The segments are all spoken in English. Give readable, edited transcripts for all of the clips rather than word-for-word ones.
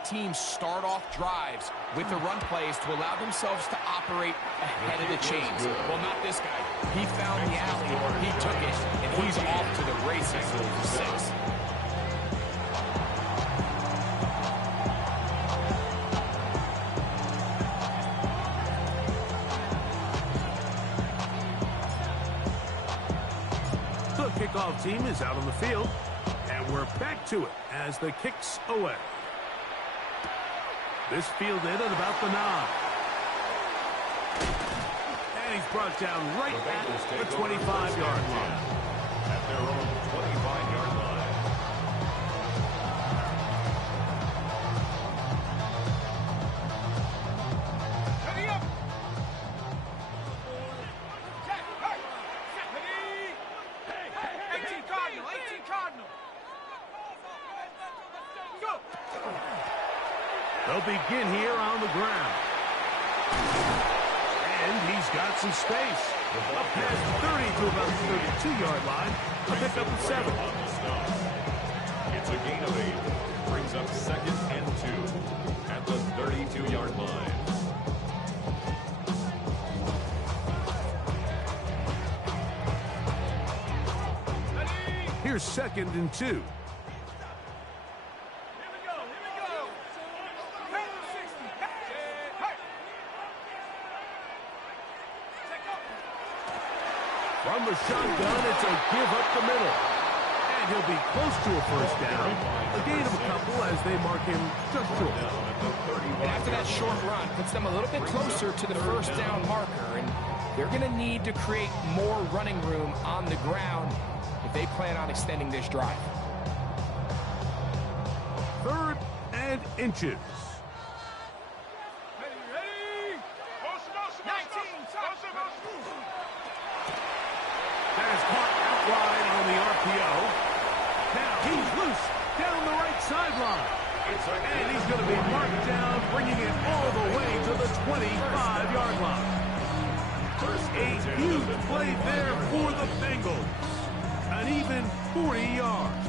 of teams start off drives with the run plays to allow themselves to operate ahead of the chains. Well, not this guy. He found the alley, he took it, and he's off to the races for 6. The kickoff team is out on the field, and we're back to it as the kick's away. This fielded at about the 9. And he's brought down right at the 25-yard line. At their own 25-yard line. Ready up! 18 Cardinal, 18 Cardinal. Go! They'll begin here on the ground. And he's got some space. Up past 30 to about the 32-yard line. A pickup of 7. It's a gain of 8. Brings up 2nd and 2 at the 32-yard line. Here's 2nd and 2. From the shotgun, it's a give up the middle. And he'll be close to a first down. A gain of a couple as they mark him just short. And after that short run, puts them a little bit closer to the first down marker. And they're going to need to create more running room on the ground if they plan on extending this drive. 3rd and inches. That is caught out wide on the RPO. Now he's loose down the right sideline. And he's going to be marked down, bringing it all the way to the 25-yard line. A huge play there for the Bengals. An even 40 yards.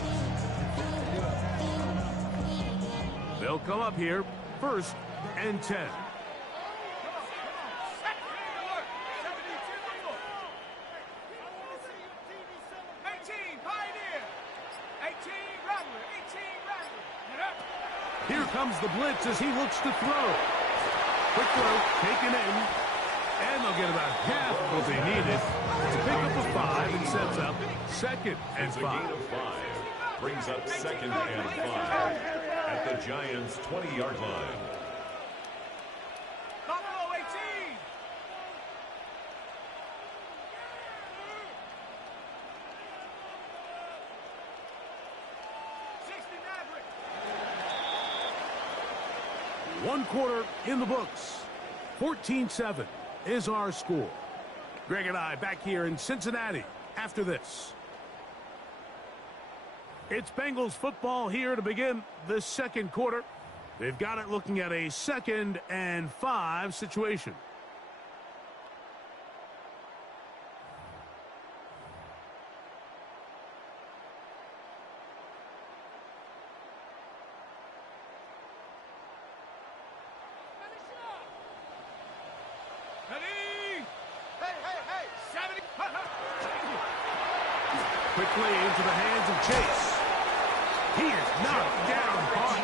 They'll come up here, 1st and 10. Here comes the blitz as he looks to throw. Quick throw, taken in. And they'll get about half what they needed. It's a pickup of 5 and sets up 2nd and 5. It's a gain of 5. Brings up 2nd and 5 at the Giants' 20-yard line. Buffalo 18. One quarter in the books. 14-7 is our score. Greg and I back here in Cincinnati after this. It's Bengals football here to begin the 2nd quarter. They've got it looking at a 2nd and 5 situation. Quickly into the hands of Chase. He is knocked down hard.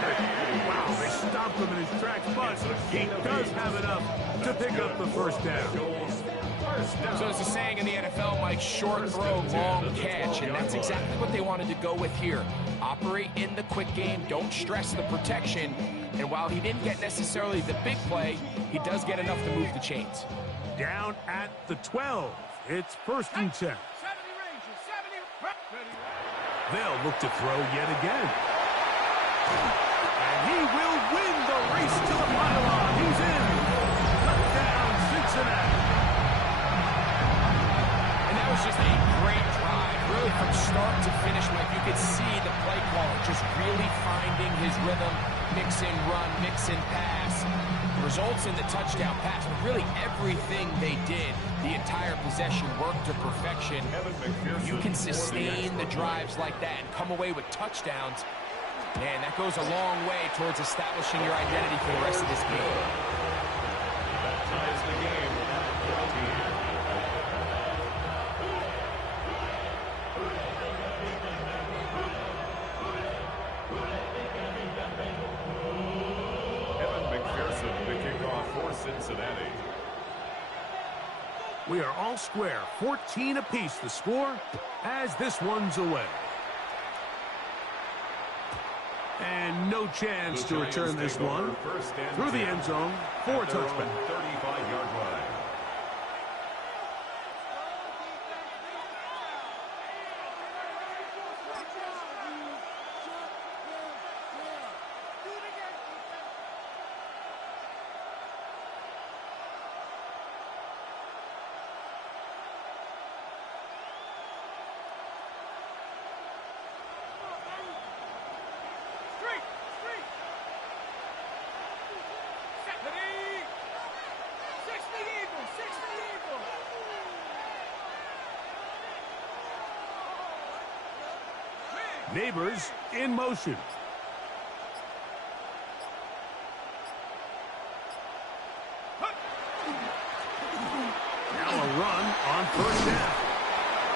Wow, they stopped him in his tracks, but he does have enough to pick up the first down. So there's a saying in the NFL, Mike, short throw, long catch, and that's exactly what they wanted to go with here. Operate in the quick game, don't stress the protection, and while he didn't get necessarily the big play, he does get enough to move the chains. Down at the 12, it's 1st and 10. They'll look to throw yet again. And he will win the race to the pylon. He's in. Touchdown, Cincinnati. And that was just a great drive. Really from start to finish, Mike, you could see the play caller just really finding his rhythm, mix and run, mix and pass. Results in the touchdown pass, but really everything they did, the entire possession worked to perfection. You can sustain the drives like that and come away with touchdowns. Man, that goes a long way towards establishing your identity for the rest of this game. That ties the game at 14. The kickoff for Cincinnati. We are all square, 14 apiece the score as this one's away. And no chance to return this one through the end zone for a touchback. 35-yard line. Neighbors in motion. Now a run on first down.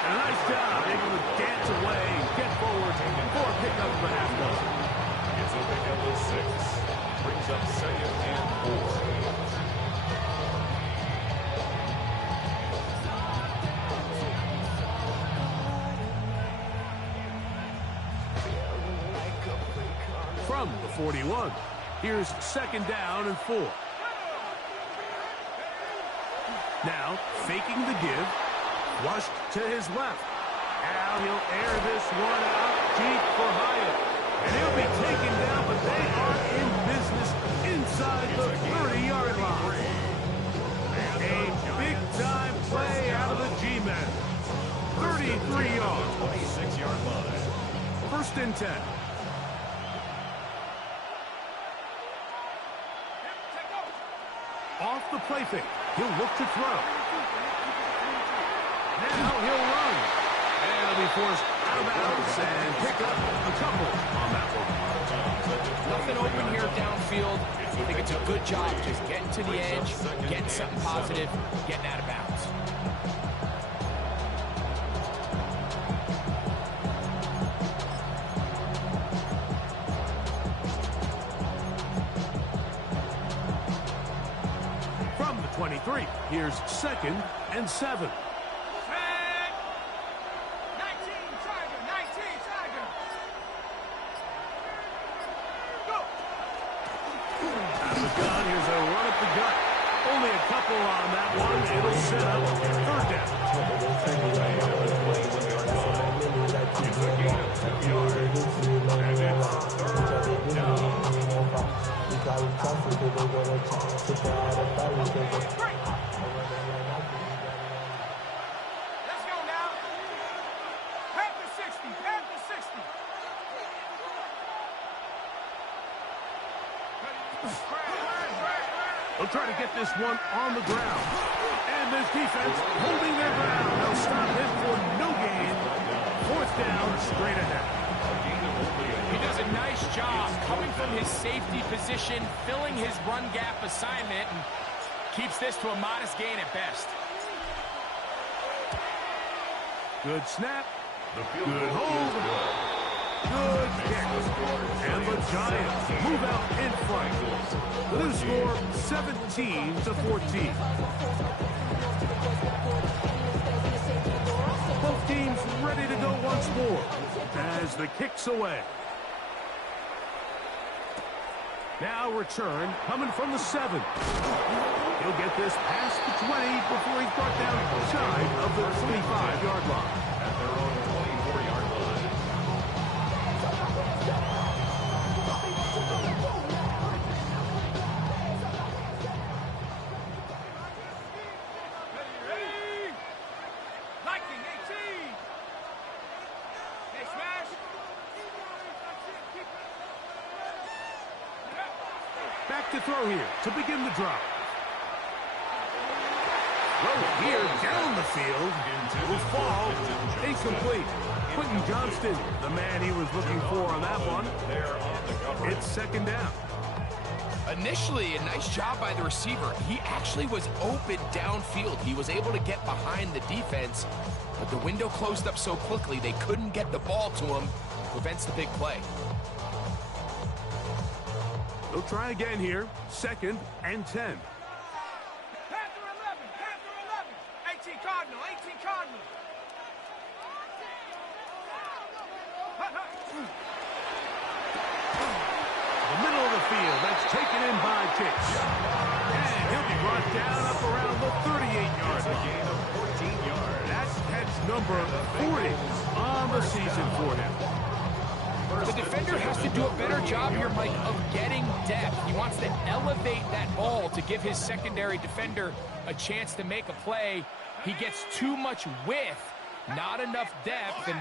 And a nice job able to dance away and get forward for a pickup of a half dozen. It's a pickup of 6. Brings up 2nd and 4. From the 41. Here's 2nd down and 4. Now, faking the give. Flushed to his left. Now he'll air this one out deep for Hyatt. And he'll be taken down, but they are in business inside the 30-yard line. A big-time play out of the G-men. 33 yards. 26-yard line. 1st and 10. Off the play fake. He'll look to throw. Now he'll run. And he'll be forced out of bounds and pick up a couple on that one. Nothing open here downfield. I think it's a good job just getting to the edge, getting something positive, getting out of bounds. From the 23, here's 2nd and 7. Here's a run up the gut. Only a couple on that one. It'll set up 3rd down. It's a gain of 2 yards. And it's 3rd down. Let's go now. Pack the 60. Pack the 60. They'll try to get this one on the ground. And this defense holding their ground. They'll stop him for no gain. 4th down, straight ahead. He does a nice job coming from his safety position, filling his run gap assignment, and keeps this to a modest gain at best. Good snap. Good hold. Good kick. And the Giants move out in front. The new score, 17-14. Both teams ready to go once more as the kick's away. Now return coming from the 7. He'll get this past the 20 before he's brought down shy of the 25-yard line. At their own 24-yard line. Lightning 18. Hey, smash. Back to throw here to begin the drive. Throw here down the field will fall incomplete. Quentin Johnston, the man he was looking for on that one. It's second down. Initially, a nice job by the receiver. He actually was open downfield. He was able to get behind the defense, but the window closed up so quickly they couldn't get the ball to him. Prevents the big play. They'll try again here. Second and 10. Panther 11, Panther 11. 18 Cardinal, 18 Cardinal. The middle of the field, that's taken in by Chase. And he'll be brought down up around the 38-yard line. A gain of 14 yards. That's catch number 40 on the season for him. The defender has to do a better job here, Mike, of getting depth. He wants to elevate that ball to give his secondary defender a chance to make a play. He gets too much width, not enough depth, and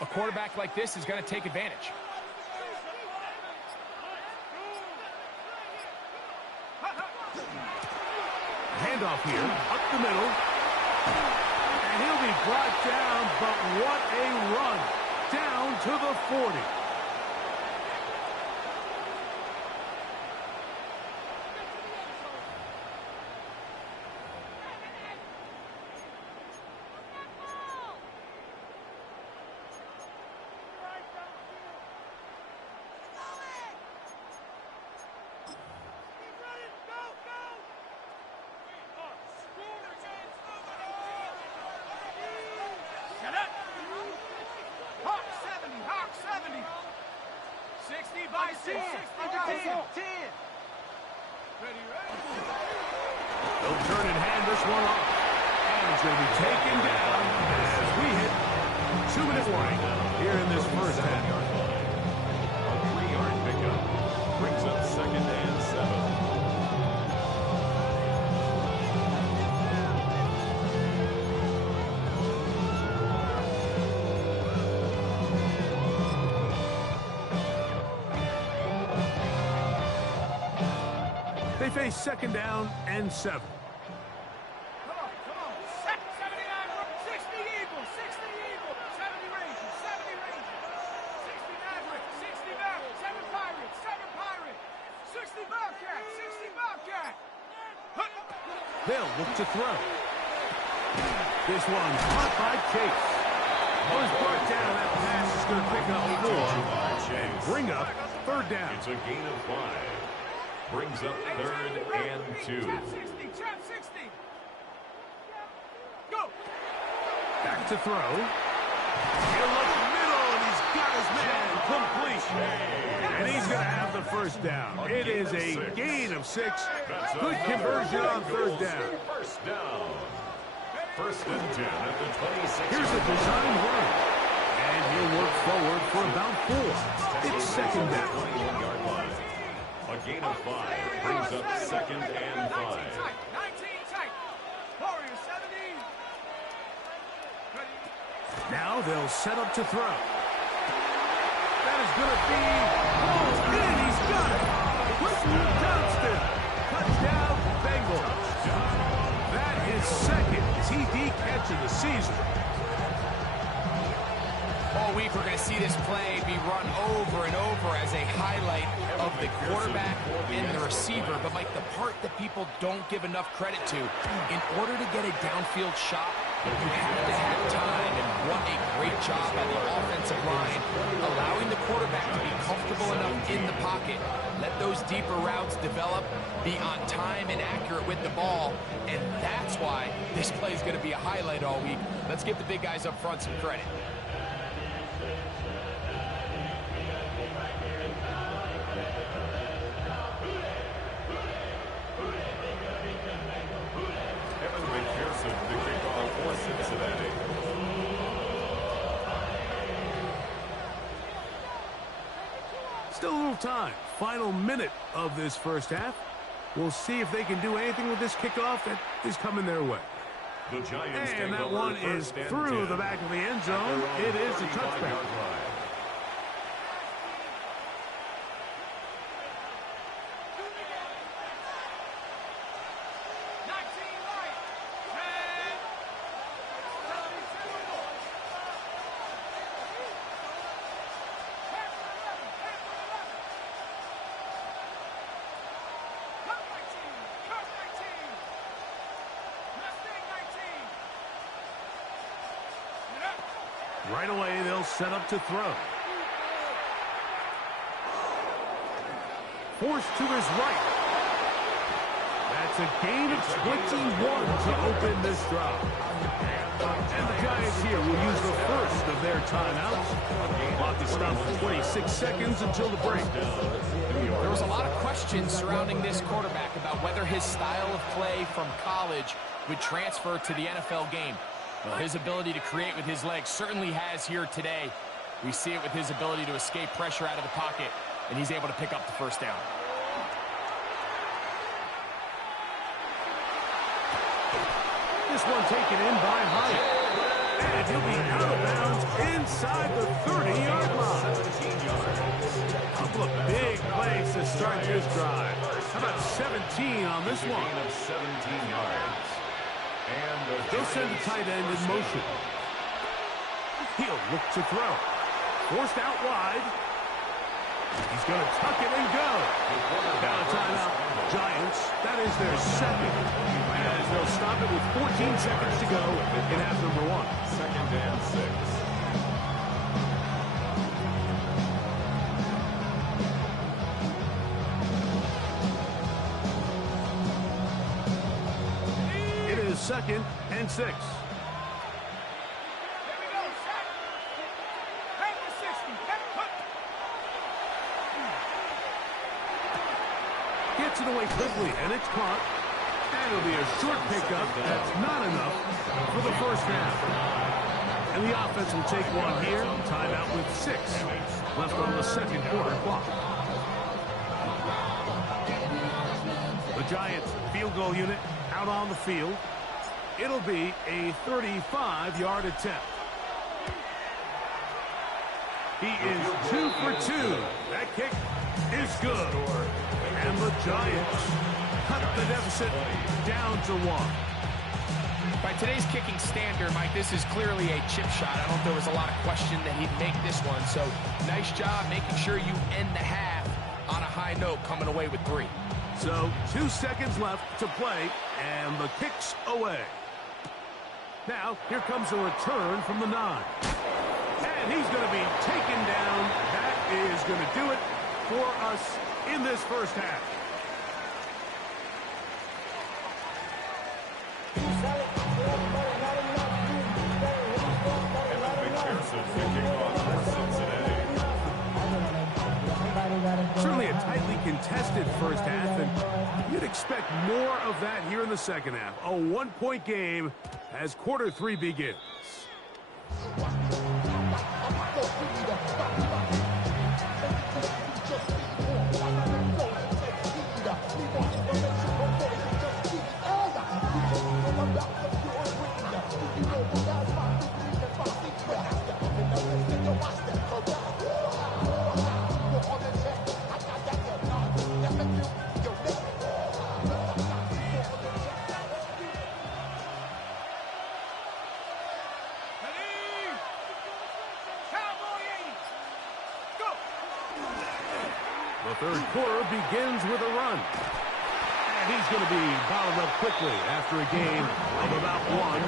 a quarterback like this is going to take advantage. Handoff here, up the middle. And he'll be brought down, but what a run. Down to the 40. Hawk 70, Hawk 70. 60 by 10, 60 by 10. Ready, ready. They'll turn and hand this one off. And it's going to be taken down as we hit 2-minute warning here in this first half. A 3-yard pickup brings up second and 7. They face second down and 7. Come on, come on. 79, 60 Eagles, 60 Eagles. 70 Rangers, 70 Rangers. 60 Mavericks, 60 Mavericks. 7 Pirates, 7 Pirates. 60 Bobcats, 60 Bobcats. They'll look to throw. This one caught by Chase. Was brought down. That pass is going to pick up 4 and bring up third down. It's a gain of 5. Brings up third and 2. Trap 60, trap 60. Go. Back to throw. He'll look middle, and he's got his man complete. And he's going to have the first down. It is a gain of 6. Good conversion on third down. First down. First and 10 at the 26. Here's a design run. And he'll work forward for about 4. It's second down. 21-yard line. A gain of 5 brings up second and 5. 19 tight. Warriors 70. Ready. Now they'll set up to throw. That is going to be... Oh, and he's got it. Quentin Johnston. Touchdown, Bengals. That is second TD catch of the season. All week, we're going to see this play be run over and over as a highlight of the quarterback and the receiver. But, Mike, the part that people don't give enough credit to, in order to get a downfield shot, you have to have time. And what a great job by the offensive line, allowing the quarterback to be comfortable enough in the pocket. Let those deeper routes develop, be on time and accurate with the ball. And that's why this play is going to be a highlight all week. Let's give the big guys up front some credit. Still a little time. Final minute of this first half. We'll see if they can do anything with this kickoff that is coming their way. The Giants And that one is through the back of the end zone. It is a touchback. Right away, they'll set up to throw. Forced to his right. That's a gain of 21 to open this drive. And the Giants here will use the first of their timeouts. Clock is stopped for 26 seconds until the break. There was a lot of questions surrounding this quarterback about whether his style of play from college would transfer to the NFL game. Well, his ability to create with his legs certainly has here today. We see it with his ability to escape pressure out of the pocket, and he's able to pick up the first down. This one taken in by Hyatt. And he'll be out of bounds inside the 30-yard line. A couple of big plays to start this drive. How about 17 on this one? Gain of 17 yards. And They'll send the tight end in motion. He'll look to throw. Forced out wide. He's going to tuck it and go. Now a timeout. Giants, that is their second. As they'll stop it with 14 seconds to go in half number one. second and 6. It is 2nd and 6. Here we go, set. Back to 60. Back, cut. Gets it away quickly, and it's caught. And it'll be a short pickup. That's not enough for the first half. And the offense will take one here. Timeout with 6 left on the second quarter clock. The Giants field goal unit out on the field. It'll be a 35-yard attempt. He is 2 for 2. That kick is good. And the Giants cut the deficit down to 1. By today's kicking standard, Mike, this is clearly a chip shot. I don't think there was a lot of question that he'd make this one. So nice job making sure you end the half on a high note, coming away with 3. So 2 seconds left to play, and the kick's away. Now, here comes a return from the 9. And he's going to be taken down. That is going to do it for us in this first half. Certainly a tightly contested first half, and you'd expect more of that here in the second half. A 1-point game as quarter 3 begins. The third quarter begins with a run. And he's going to be bottled up quickly after a gain of about 1.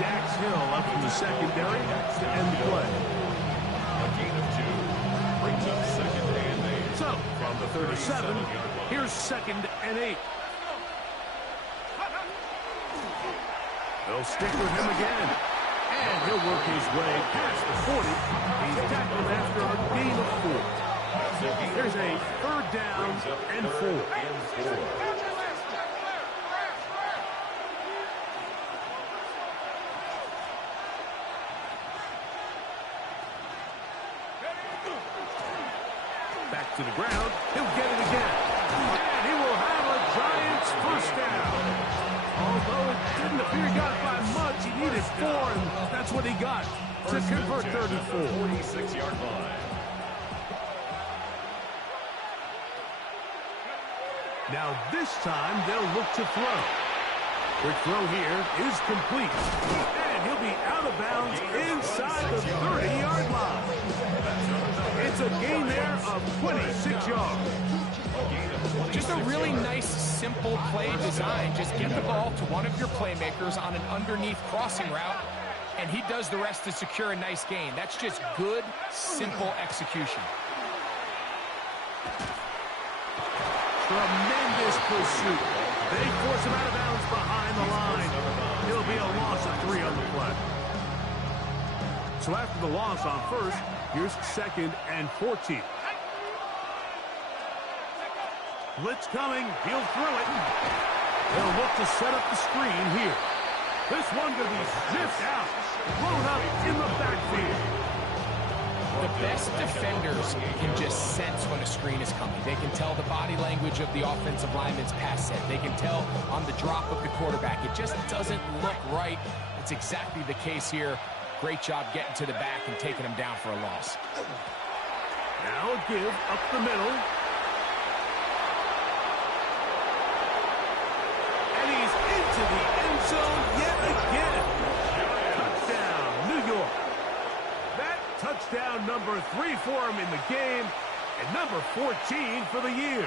Dax Hill up from the secondary to end the play. A gain of 2 brings up 2nd and 8. So, from the 37, here's 2nd and 8. They'll stick with him again. And he'll work his way past the 40. He's tackled after a gain of 4. There's a 3rd down and 4. Back to the ground. He'll get it again. And he will have a Giants first down. Although it didn't appear he got it by much, he needed 4, and that's what he got to convert 3rd and 4. 46-yard line. Now this time they'll look to throw. Quick throw here is complete. And he'll be out of bounds inside the 30-yard line. It's a gain there of 26 yards. Just a really nice, simple play design. Just get the ball to one of your playmakers on an underneath crossing route, And he does the rest to secure a nice gain. That's just good, simple execution. Tremendous pursuit. They force him out of bounds behind the line. It'll be a loss of 3 on the play. So after the loss on first, here's 2nd and 14. Blitz coming. He'll throw it. They'll look to set up the screen here. This one going to be sniffed out. Blown up in the backfield. The best defenders can just sense when a screen is coming. They can tell the body language of the offensive lineman's pass set. They can tell on the drop of the quarterback. It just doesn't look right. It's exactly the case here. Great job getting to the back and taking him down for a loss. Now a give up the middle. And he's into the end zone yet again. Touchdown, New York. That touchdown number 3 for him in the game, and number 14 for the year.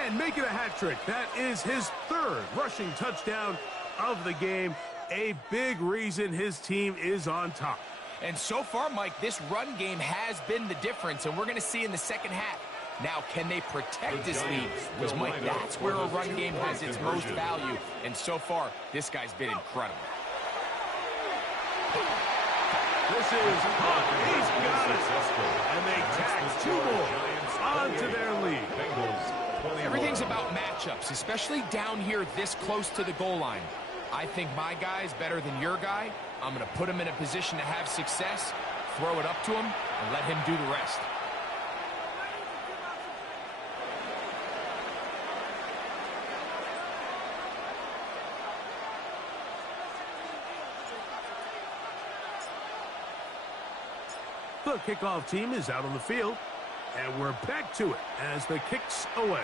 And making a hat trick. That is his 3rd rushing touchdown of the game. A big reason his team is on top. And so far, Mike, this run game has been the difference, and we're going to see in the second half. Now, can they protect this lead? Because, Mike, that's where a run game has its most value. And so far, this guy's been incredible. This is Hunt. He's got it. And they tack 2 more onto their lead. Everything's about matchups, especially down here this close to the goal line. I think my guy's better than your guy. I'm going to put him in a position to have success, throw it up to him, and let him do the rest. The kickoff team is out on the field, and we're back to it as the kick's away.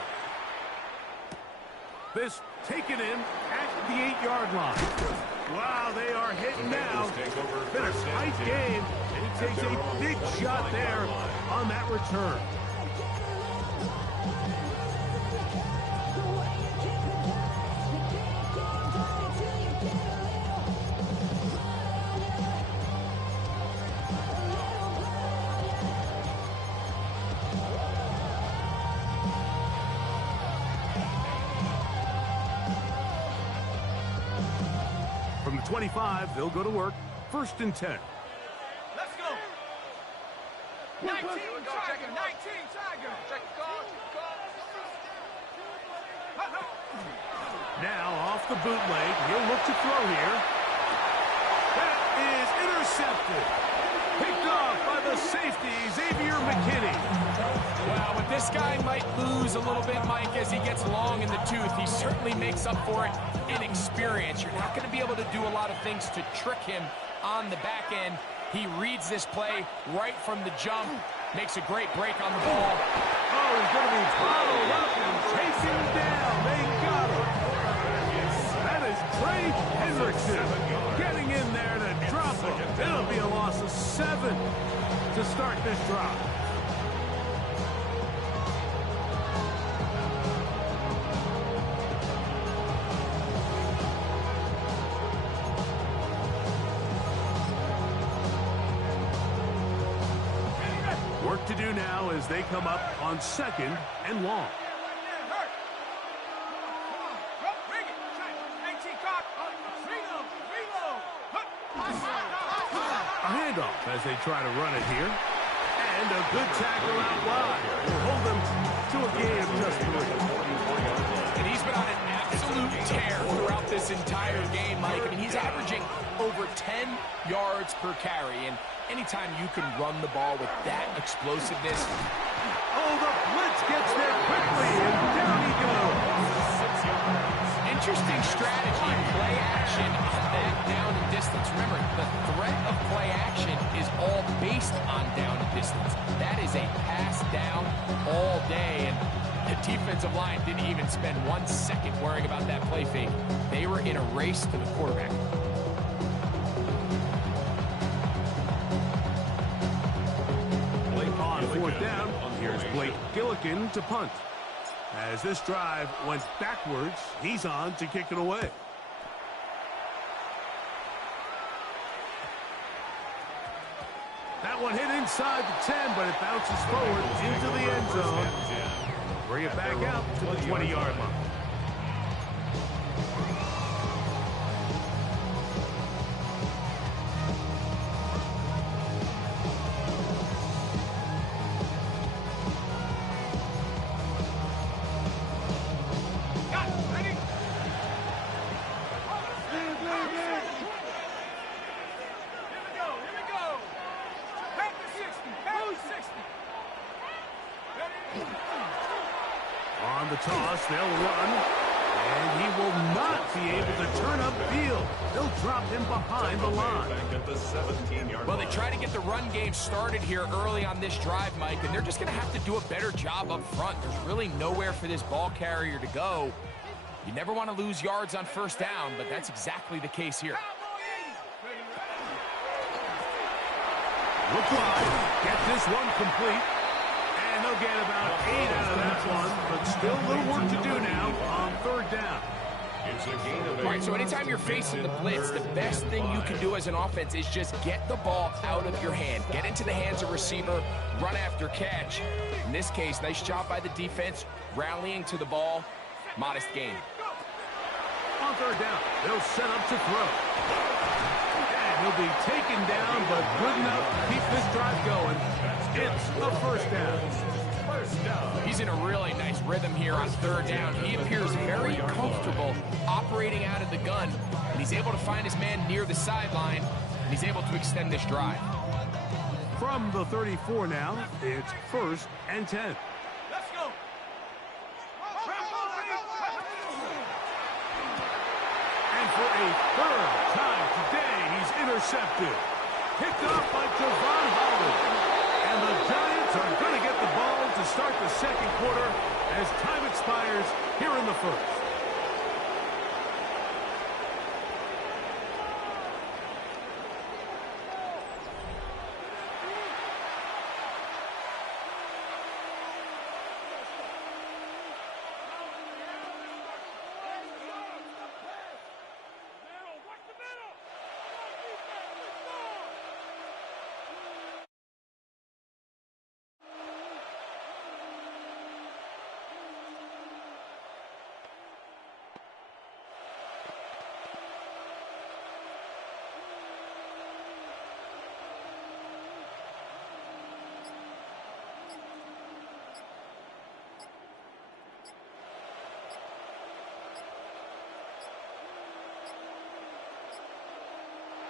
This taken in at the 8-yard line. Wow, they are hitting now. Been a tight game, and he takes a big shot there on that return. From the 25, they'll go to work. 1st and 10. Let's go. 19 Tiger, 19 Tiger. Check guard. Now off the bootleg, he'll look to throw here. That is intercepted. Picked off by the safety, Xavier McKinney. Well, but this guy might lose a little bit, Mike, as he gets long in the tooth. He certainly makes up for it in experience. You're not going to be able to do a lot of things to trick him on the back end. He reads this play right from the jump, makes a great break on the ball. Oh, he's going to be followed up and chasing down. They got him. That is Trey Hendrickson getting in there to drop him. It'll be a loss of 7 to start this drive. Work to do now as they come up on 2nd and long. A handoff as they try to run it here. And a good tackle out wide. Will hold them to a gain of just 3. And he's been on an absolute tear throughout this entire game, Mike. I mean, he's averaging over 10 yards per carry. And anytime you can run the ball with that explosiveness. Oh, the blitz gets there quickly, and down he goes. Interesting strategy, play action on that down and distance. Remember, the threat of play action is all based on down and distance. That is a pass down all day, and the defensive line didn't even spend 1 second worrying about that play fake. They were in a race to the quarterback. On 4th down, here's Blake Gillikin to punt. As this drive went backwards, he's on to kick it away. inside the 10, but it bounces forward into the end zone. Bring it back out to the 20-yard line. On the toss, they'll run, and he will not be able to turn upfield. They'll drop him behind the line. Well, they try to get the run game started here early on this drive, Mike, and they're just going to have to do a better job up front. There's really nowhere for this ball carrier to go. You never want to lose yards on first down, but that's exactly the case here. Look wide, get this one complete. And they'll get about 8 out of that one, but still a little work to do now on third down. All right, so anytime you're facing the blitz, the best thing you can do as an offense is just get the ball out of your hand. Get into the hands of receiver, run after catch. In this case, nice job by the defense, rallying to the ball. Modest gain. On third down, they'll set up to throw. And he'll be taken down, but good enough to keep this drive going. It's a first down. He's in a really nice rhythm here on third down. He appears very comfortable operating out of the gun, and he's able to find his man near the sideline, and he's able to extend this drive. From the 34 now, it's 1st and 10. Let's go. And for a third time today, he's intercepted. Picked off by Javon Holland. And the Giants are going to get the ball to start the second quarter as time expires here in the first.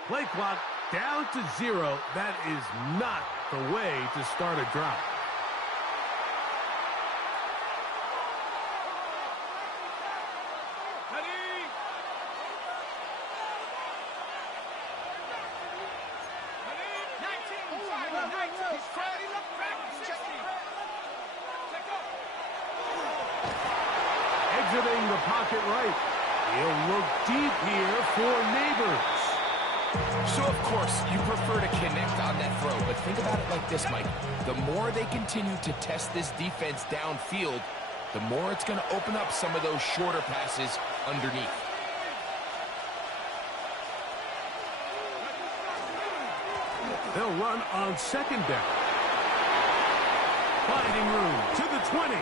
Play clock down to 0. That is not the way to start a drive. Exiting the pocket right. He'll look deep here for Neighbors. So, of course, you prefer to connect on that throw, but think about it like this, Mike. The more they continue to test this defense downfield, the more it's going to open up some of those shorter passes underneath. They'll run on second down. Finding room to the 20.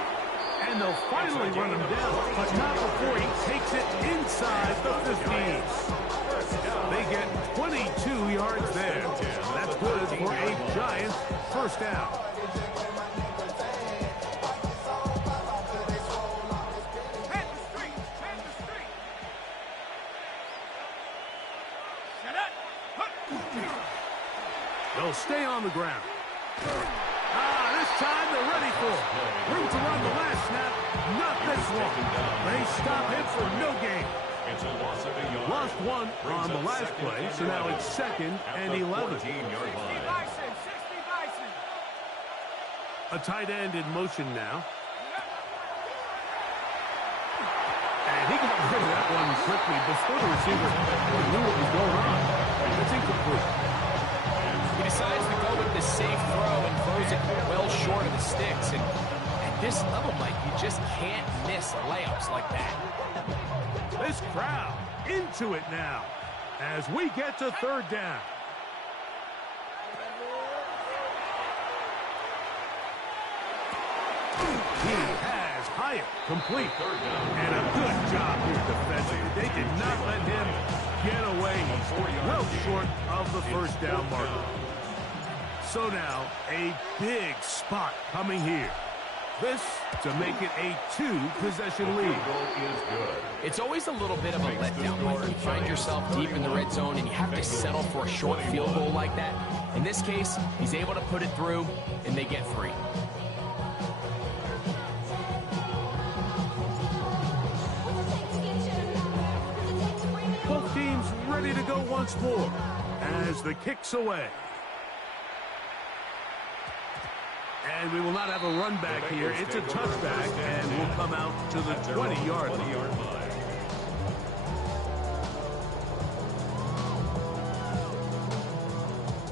And they'll finally run him down, but not before he takes it inside the 15. They get 22 yards there. That's good for a Giants first down. They'll stay on the ground. This time they're ready for it. Room to run the last snap. Not this one. They stop him for no gain. Lost one on the last play, so now it's 2nd and 11. A tight end in motion now. And he got rid of that one quickly before the receiver knew what was going on. It's incomplete. He decides to go with the safe throw and throws it well short of the sticks. And at this level, Mike, you just can't miss layups like that. This crowd into it now as we get to third down. higher, complete. And a good job here defensively. They did not let him get away. He's well short of the first down marker. So now, a big spot coming here. This to make it a 2-possession lead. It's always a little bit of a letdown when you find yourself deep in the red zone and you have to settle for a short field goal like that. In this case, he's able to put it through, and they get free. Both teams ready to go once more as the kick's away. And we will not have a run back here. It's a touchback, and we'll come out to the 20-yard line.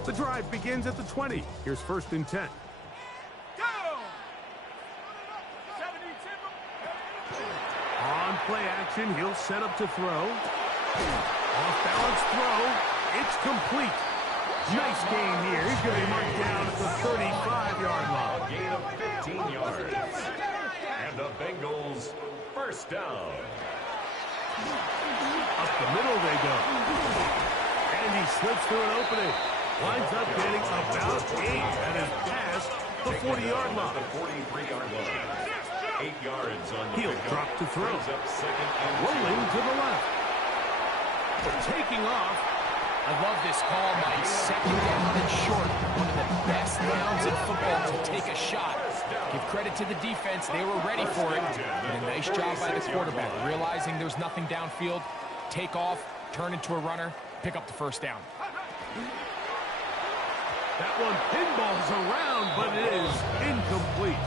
The drive begins at the 20. Here's 1st and 10. On play action, he'll set up to throw. Off-balance throw. It's complete. Nice game here. He's going to be marked down at the 35-yard line. A gain of 15 yards. And the Bengals first down. Up the middle they go. And he slips through an opening. Winds up getting about 8 and is past the 40-yard line. The 43-yard line. 8 yards on the He'll drop to throw. Rolling to the left. Taking off. I love this call, Mike. 2nd down and short. One of the best downs in football to take a shot. Give credit to the defense. They were ready for it. And a nice job by the quarterback. Realizing there's nothing downfield. Take off, turn into a runner, pick up the 1st down. That one pinballs around, but it is incomplete.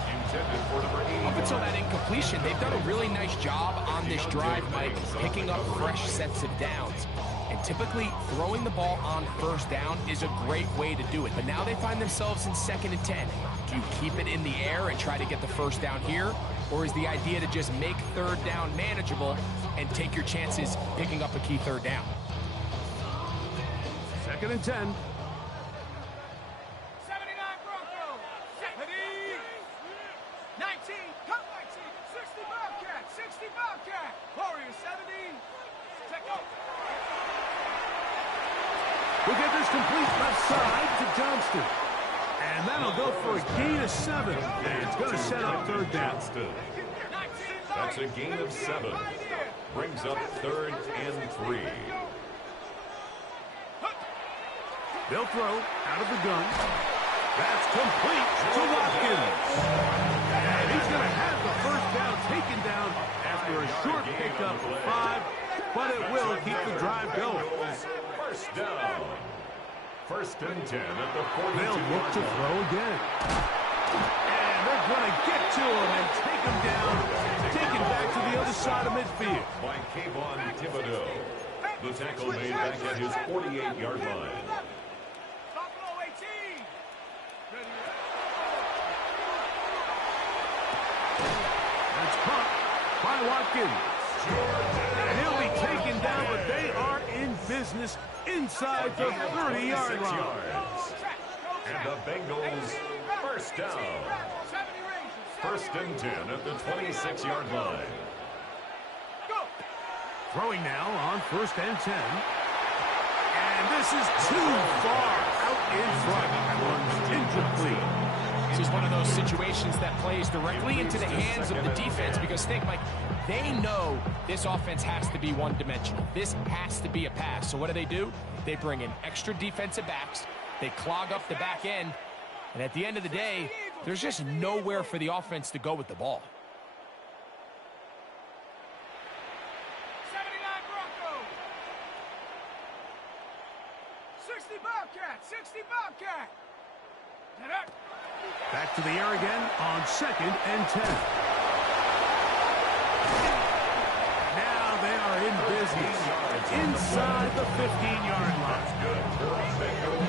Up until that incompletion, they've done a really nice job on this drive, Mike, picking up fresh sets of downs. And typically, throwing the ball on 1st down is a great way to do it. But now they find themselves in 2nd and 10. Do you keep it in the air and try to get the 1st down here? Or is the idea to just make 3rd down manageable and take your chances picking up a key 3rd down? 2nd and 10. 79 Broncos. 19. Cut 19. 60 Bobcat. 60 Bobcat. Warriors 70. Check out. We'll get this complete left side to Johnston. And that'll go for a gain of 7. And it's going to set up 3rd down. That's a gain of 7. Brings up 3rd and 3. They'll throw out of the gun. That's complete to Watkins. And he's going to have the 1st down taken down after a short pickup of 5. But it will keep the drive going. 1st down. 1st and 10 at the 42. They'll look to throw again. And they're going to get to him and take him down. Taken back to the other side of midfield. By Kayvon Thibodeau. The tackle made back at his 48-yard line. That's caught by Watkins. And he'll be taken down, but they are in business inside the 30-yard line. And the Bengals 1st down. 1st and 10 at the 26-yard line. Throwing now on 1st and 10. And this is too far out in front. That one's incomplete. This is one of those situations that plays directly into the hands of the defense because think, Mike, they know this offense has to be one-dimensional. This has to be a pass. So what do? They bring in extra defensive backs. They clog up the back end. And at the end of the day, there's just nowhere for the offense to go with the ball. 79 Broncos. 60 Bobcat. 60 Bobcat. Back to the air again on 2nd and 10. Now they are in business inside the 15-yard line.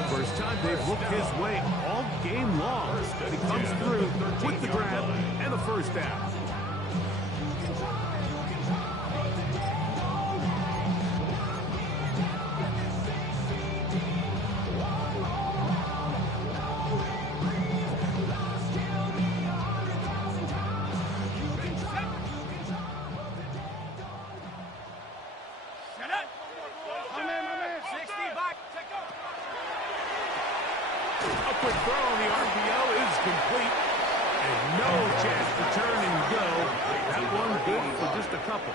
First time they've looked his way all game long. He comes through with the grab and the 1st down. throw on the RPO is complete. And no chance to turn and go. That one good for just a couple.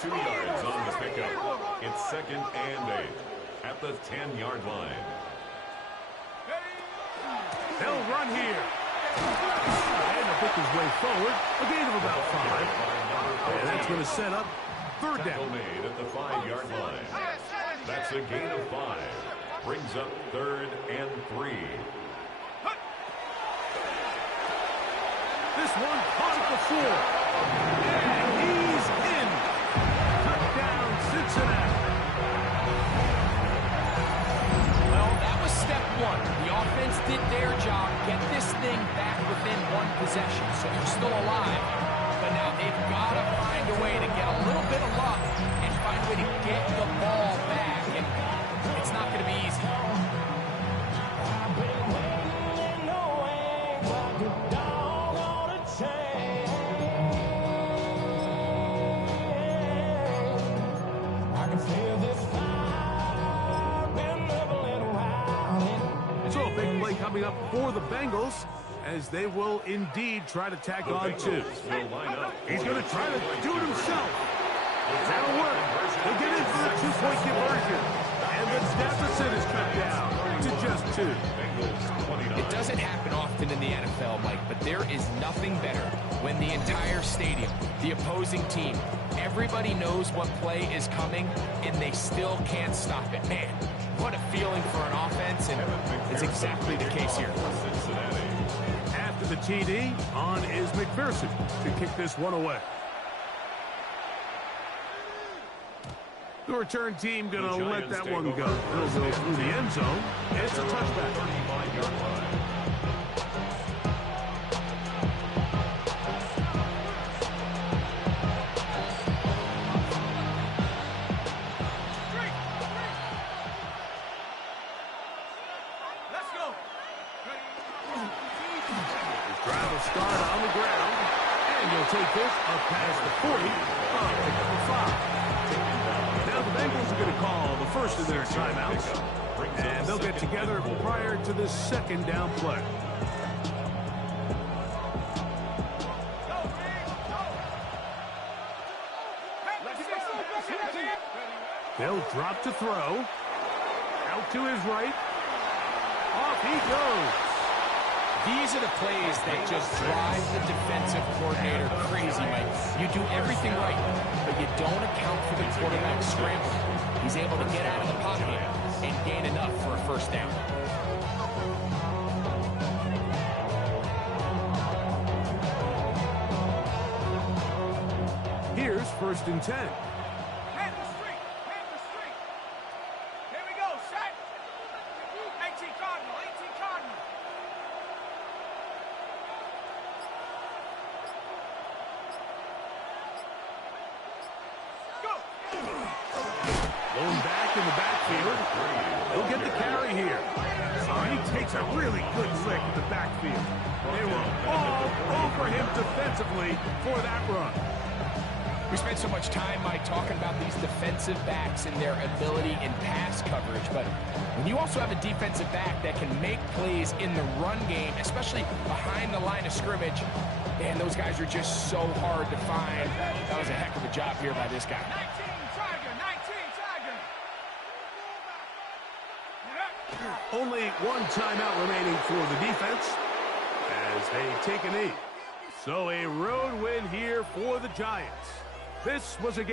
2 yards on the pickup. It's 2nd and 8 at the 10-yard line. They'll run here. And to pick his way forward. A gain of about 5. And that's going to set up 3rd Tackle down. made at the 5-yard line. That's a gain of 5. Brings up 3rd and 3. This one caught at the 4. And he's in. Touchdown, Cincinnati. Well, that was step 1. The offense did their job, get this thing back within 1 possession, so they're still alive. But now they've got to find a way to get a little bit of luck and find a way to get the ball back. And it's not going to be easy. So a big play coming up for the Bengals as they will indeed try to tack on 2. He's going to try to do it himself. That'll work. He'll get in for the 2-point conversion. And the deficit is cut down to just 2. It doesn't happen often in the NFL, Mike, but there is nothing better when the entire stadium, the opposing team, everybody knows what play is coming, and they still can't stop it. Man, what a feeling for an offense, and it's exactly the case here. After the TD, on is McPherson to kick this one away. The return team going to let that one go. It'll go through the end zone. It's a touchback. 35-yard line. Let's go. Drive will start on the ground. And he'll take this up past the 40. Number 5. Now the Bengals are going to call the first of their timeouts. And they'll get together prior to this 2nd down play. They'll drop to throw. Out to his right. Off he goes. These are the plays that just drive the defensive coordinator crazy, Mike. You do everything right, but you don't account for the quarterback scramble. He's able to get out of the pocket and gain enough for a 1st down. Here's 1st and 10. Hand the street. Hand the street. Here we go. Set. 18 Cardinal. 18 Cardinal. Go. Going back in the backfield. He'll get the carry here. Oh, he takes a really good lick in the backfield. They were all over him defensively for that run. We spent so much time, Mike, talking about these defensive backs and their ability in pass coverage, but when you also have a defensive back that can make plays in the run game, especially behind the line of scrimmage, man, those guys are just so hard to find. That was a heck of a job here by this guy. 19 Tiger. 19 Tiger. Only 1 timeout remaining for the defense as they take a knee. So a road win here for the Giants. This was a game.